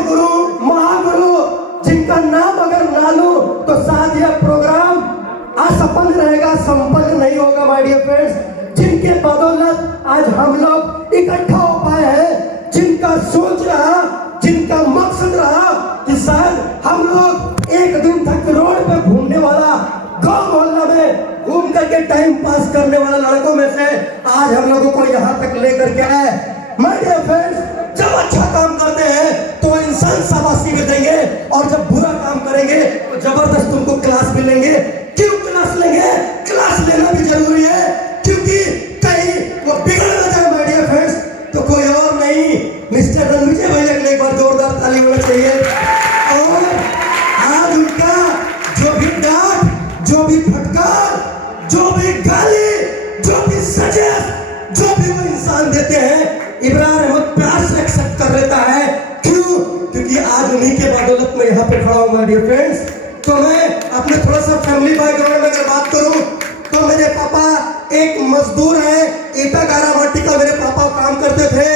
योग गुरु महागुरु जिनका नाम अगर ना लूं तो शायद यह प्रोग्राम असफल रहेगा, संपन्न नहीं होगा माय डियर फ्रेंड्स। जिनके बदौलत आज हम लोग इकट्ठा हो पाए हैं, जिनका सोच रहा, जिनका मकसद रहा कि शायद हम लोग एक दिन तक रोड पे घूमने वाला, गांव मोहल्ला में घूम करके टाइम पास करने वाला लड़कों में से आज हम लोगों को यहाँ तक लेकर के आए। माय डियर फ्रेंड्स, जब अच्छा काम करते हैं तो इंसान शाबाशी भी देंगे और जब बुरा काम करेंगे तो जबरदस्त तुमको क्लास भी लेंगे। क्यों क्लास लेंगे? क्लास लेना भी जरूरी है, क्योंकि कहीं वो बिगड़ ना जाए माय डियर फ्रेंड्स। तो कोई और नहीं, मिस्टर रणविजय भैया के लिए एक बार जोरदार ताली होना चाहिए। और आज उनका जो भी डांट, जो भी फटकार, जो भी गाली, जो भी सजेस्ट, जो भी वो इंसान देते हैं, इब्रार अहमद प्यार से एक्सेप्ट कर लेता है। क्यों? क्योंकि आज उन्हीं के बदौलत में यहाँ पे खड़ा हूँ माय डियर फ्रेंड्स। तो मैं अपने थोड़ा सा फैमिली बैकग्राउंड में अगर बात करूँ तो मेरे पापा एक मजदूर हैं, ईटा गारा माटी का मेरे पापा काम करते थे।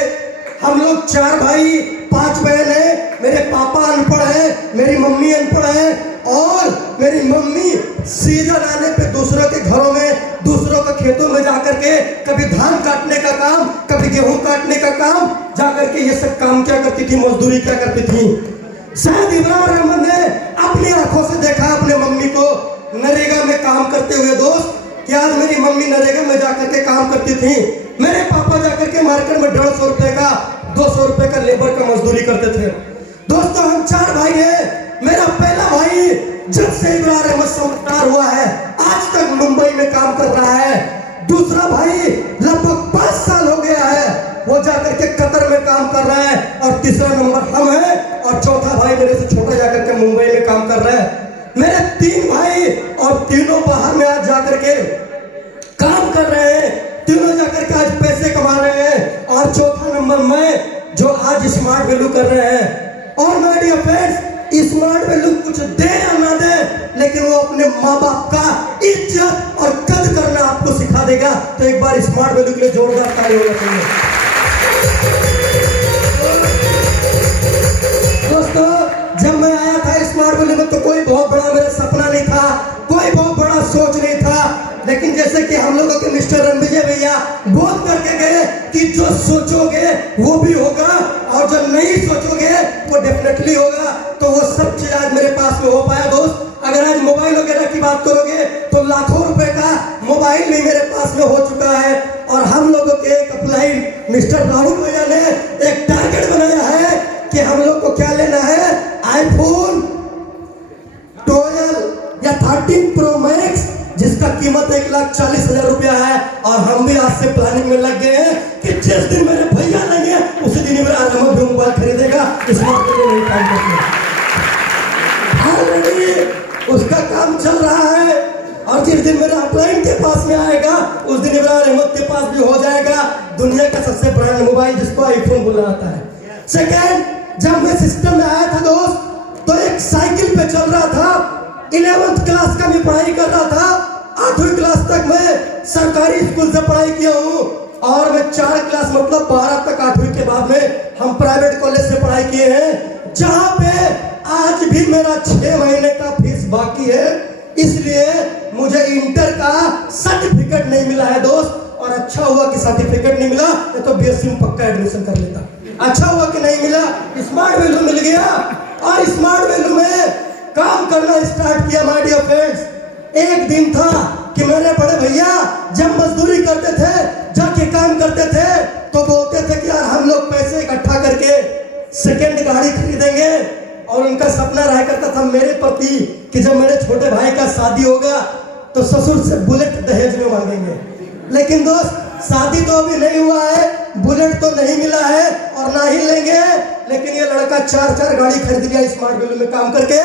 हम लोग 4 भाई 5 बहन हैं। मेरे पापा अनपढ़ हैं, मेरी मम्मी अनपढ़ है और मेरी मम्मी सीजन आने पे दूसरों के घरों में, दूसरों के खेतों में जाकर के कभी धान काटने का काम, कभी गेहूं काटने का काम, जाकर के ये सब काम क्या करती थी, मजदूरी क्या करती थी। शायद इब्रार अहमद ने अपनी आंखों से देखा अपने मम्मी को नरेगा में काम करते हुए। दोस्त, क्या आज मेरी मम्मी नरेगा में जाकर के काम करती थी? मेरे पापा जाकर के मार्केट में 150 रुपए का, 200 रुपए का लेबर का मजदूरी करते थे। दोस्तों, हम 4 भाई हैं। मेरा पहला भाई जब से इब्रार अहमद समझदार हुआ है आज तक मुंबई में काम कर रहा है। दूसरा भाई लगभग 5 साल हो गया है, वो जाकर के कतर में काम कर रहा है। और तीसरा नंबर हम हैं और चौथा भाई मेरे से छोटा जाकर के मुंबई में काम कर रहा है। मेरे 3 भाई और तीनों बाहर में आज जाकर के काम कर रहे हैं, तीनों जाकर के आज पैसे कमा रहे हैं। और चौथा नंबर मैं जो आज स्मार्ट वैल्यू कर रहे हैं। और my dear friends, smart value कुछ दे या ना दे, लेकिन वो अपने माँ बाप का इज्जत और कद करना आपको सिखा देगा। तो एक बार स्मार्ट वैल्यू के लिए जोरदार ताली होना चाहिए। दोस्तों, जब मैं आया था स्मार्ट वैल्यू में तो कोई बहुत बड़ा मेरा सपना नहीं था, कोई बहुत बड़ा सोच नहीं था। लेकिन जैसे कि हम लोगों के मिस्टर रणविजय भैया बोल करके गए कि जो सोचोगे वो भी होगा और जो नहीं सोचोगे वो डेफिनेटली होगा। तो वो सब चीज आज मेरे पास में हो पाया। दोस्त, अगर आज मोबाइल वगैरह की बात करोगे तो लाखों रुपए का मोबाइल भी मेरे पास में हो चुका है। और हम लोगों के एक अप्लाई मिस्टर राहुल भैया ने एक टारगेट बनाया है कि हम लोग को क्या लेना है, आईफोन 12 या 13 प्रो मैक्स, जिसका कीमत 1,40,000 रुपया है। और हम भी आज से प्लानिंग में लग गए हैं कि जिस दिन मेरे भैया लेंगे उसी दिन इब्रार अहमद भी मोबाइल खरीदेगा। स्मार्ट वैल्यू नहीं काम करते, ऑलरेडी उसका काम चल रहा है। और जिस दिन मेरा अपलाइन के पास में आएगा उस दिन इब्रार अहमद के पास भी हो जाएगा दुनिया का सबसे ब्रांड मोबाइल, जिसको आईफोन बोला जाता है। सेकेंड, जब मैं सिस्टम में आया था दोस्त, तो एक साइकिल पे चल रहा था। 11th क्लास का भी पढ़ाई कर रहा था। 8वीं क्लास तक मैं सरकारी स्कूल से पढ़ाई किया हूँ और मैं 4 क्लास मतलब 12 तक 8वीं के बाद में हम प्राइवेट कॉलेज से पढ़ाई किए हैं, जहाँ पे आज भी मेरा 6 महीने का फीस बाकी है। इसलिए मुझे इंटर का सर्टिफिकेट नहीं मिला है दोस्त। और अच्छा हुआ कि सर्टिफिकेट नहीं मिला, नहीं तो बीएससी में पक्का एडमिशन कर लेता। अच्छा हुआ कि नहीं मिला, स्मार्ट वैल्यू मिल गया। और स्मार्ट वैल्यू में काम करना स्टार्ट किया माय डियर फ्रेंड्स। एक दिन था कि मेरे बड़े भैया जब मजदूरी करते थे, जाके काम करते थे, तो बोलते थे कि यार हम लोग पैसे इकट्ठा करके सेकंड गाड़ी खरीदेंगे। और उनका सपना रहा करता था मेरे प्रति कि जब मेरे छोटे भाई का शादी होगा तो ससुर से बुलेट दहेज में मांगेंगे। लेकिन दोस्त, शादी तो अभी नहीं हुआ है, बुलेट तो नहीं मिला है और ना ही लेंगे। लेकिन ये लड़का 4 गाड़ी खरीद लिया स्मार्ट वैल्यू में काम करके।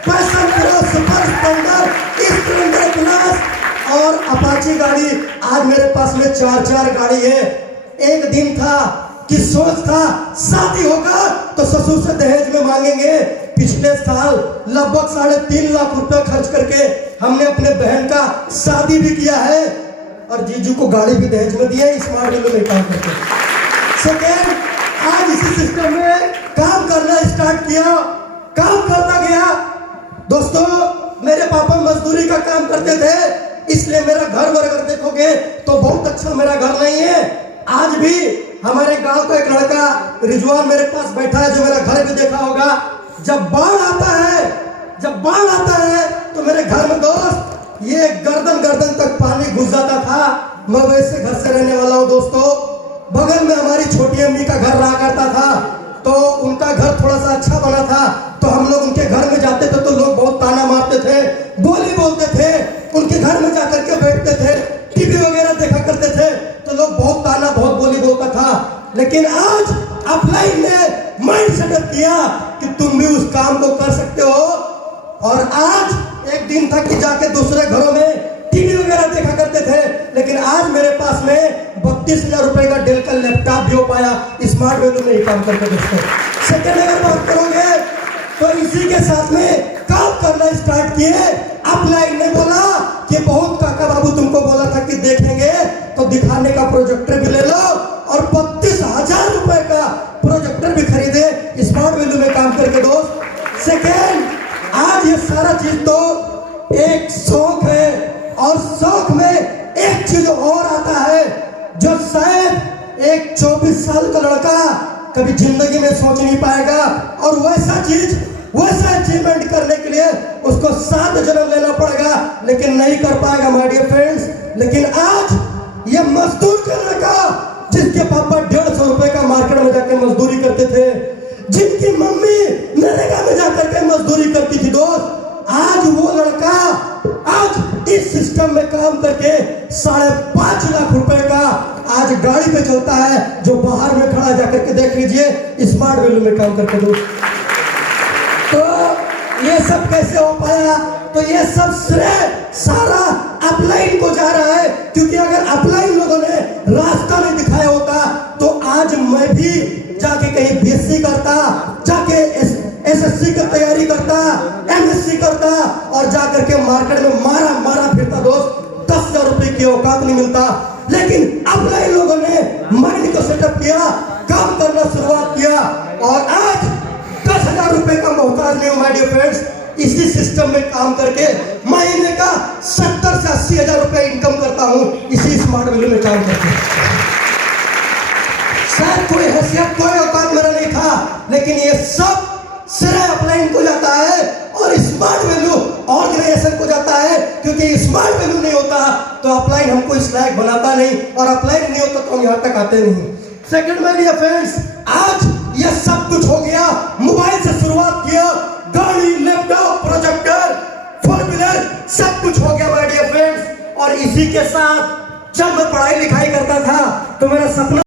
Passion pro, super Splendor, Splendor plus और अपाची गाड़ी। आज मेरे पास में 4 गाड़ी है। एक दिन था कि सोच था शादी होगा तो ससुर से दहेज में मांगेंगे। पिछले साल लगभग 3.5 लाख रुपया खर्च करके हमने अपने बहन का शादी भी किया है और जीजू को गाड़ी भी दहेज में दिया। स्मार्ट वैल्यू में काम करते। सेकेंड, आज इसी सिस्टम में काम करना स्टार्ट स्टार्ट किया, काम करता गया। दोस्तों, मेरे पापा मजदूरी का काम करते थे, इसलिए मेरा घर वर अगर देखोगे तो बहुत अच्छा मेरा घर नहीं है। आज भी हमारे गांव का एक लड़का रिजवान मेरे पास बैठा है, जो मेरा घर भी देखा होगा। जब बाढ़ आता है तो मेरे घर में दोस्त ये गर्दन तक पानी घुस जाता था। मैं वैसे घर से रहने वाला हूँ दोस्तों। बगल में हमारी छोटी अम्मी का घर रहा करता था, तो उनका घर थोड़ा सा अच्छा बना था, तो हम लोग उनके घर में जाते थे तो लोग बहुत ताना मारते थे, बोली बोलते थे। उनके घर में जाकर के बैठते थे, टीवी वगैरह देखा करते थे, तो लोग बहुत बोली बोलता था। लेकिन आज अपलाइन ने माइंड सेटअप किया कि तुम भी उस काम को कर सकते हो। और आज एक दिन था कि जाके दूसरे घरों में टीवी वगैरह देखा करते थे, लेकिन आज मेरे पास में 32,000 रुपए का डेल का लैपटॉप भी हो पाया स्मार्ट वैल्यू में ही काम करके। दोस्तों, सेकंड अगर बात करोगे तो इसी के साथ में काम करना स्टार्ट किए। अपलाइन ने बोला कि बहुत काका बाबू तुमको बोला था कि देखेंगे, तो दिखाने का प्रोजेक्टर भी ले लो, और 32,000 रुपए का प्रोजेक्टर भी खरीदे स्मार्ट वैल्यू में काम करके। दोस्त, सेकेंड, आज ये सारा चीज तो एक शौक है, और शौक में एक चीज और आता है जो शायद एक 24 साल का लड़का कभी जिंदगी में सोच नहीं पाएगा। और वैसा अचीवमेंट करने के लिए उसको 7 जन्म लेना पड़ेगा, लेकिन नहीं कर पाएगा माय डियर फ्रेंड्स। लेकिन आज ये मजदूर का लड़का, जिसके पापा 150 रुपए का मार्केट में जाकर मजदूरी करते थे, जिनकी मम्मी नरेगा में जाकर के मजदूरी करती थी, दोस्त, आज वो लड़का आज इस सिस्टम में काम करके 5.5 लाख रुपए का आज गाड़ी पे चलता है, जो बाहर में खड़ा जाकर के देख लीजिए स्मार्ट वैल्यू में काम करके। दोस्त, तो ये सब कैसे हो पाया? तो ये सब श्रेय सारा अपलाइन को जा रहा है, क्योंकि अगर अपलाइन लोगों ने रास्ता नहीं दिखाया होता तो आज मैं भी जाके कहीं बीएससी करता, जाके एसएससी की तैयारी करता, एमएससी करता, और जाकर के मार्केट में मारा फिरता। दोस्त, 10,000 रुपए की औकात नहीं मिलता। लेकिन अपलाइन लोगों ने माइंड को सेटअप किया, काम करना शुरुआत किया, और आज 10,000 रुपए का मोहताज नहीं हूं माय डियर फ्रेंड्स। इसी सिस्टम में काम करके महीने का 70 से 80,000 रुपए इनकम करता हूं, इसी स्मार्ट वैल्यू में काम करके। शायद कोई हैसियत, कोई औकात मेरा नहीं था, लेकिन ये सब श्रेय अपलाइन को जाता है और स्मार्ट वैल्यू ऑर्गेनाइजेशन को जाता है, क्योंकि स्मार्ट वैल्यू नहीं होता तो अपलाइन हमको इस लायक बनाता नहीं, और अपलाइन नहीं होता तो हम यहाँ तक आते नहीं। सेकंड माय डियर फ्रेंड्स, आज ये सब कुछ हो गया, मोबाइल से शुरुआत किया, गाड़ी, लैपटॉप, प्रोजेक्टर, 4 व्हीलर, सब कुछ हो गया माय डियर फ्रेंड्स। और इसी के साथ जब मैं पढ़ाई लिखाई करता था तो मेरा सपना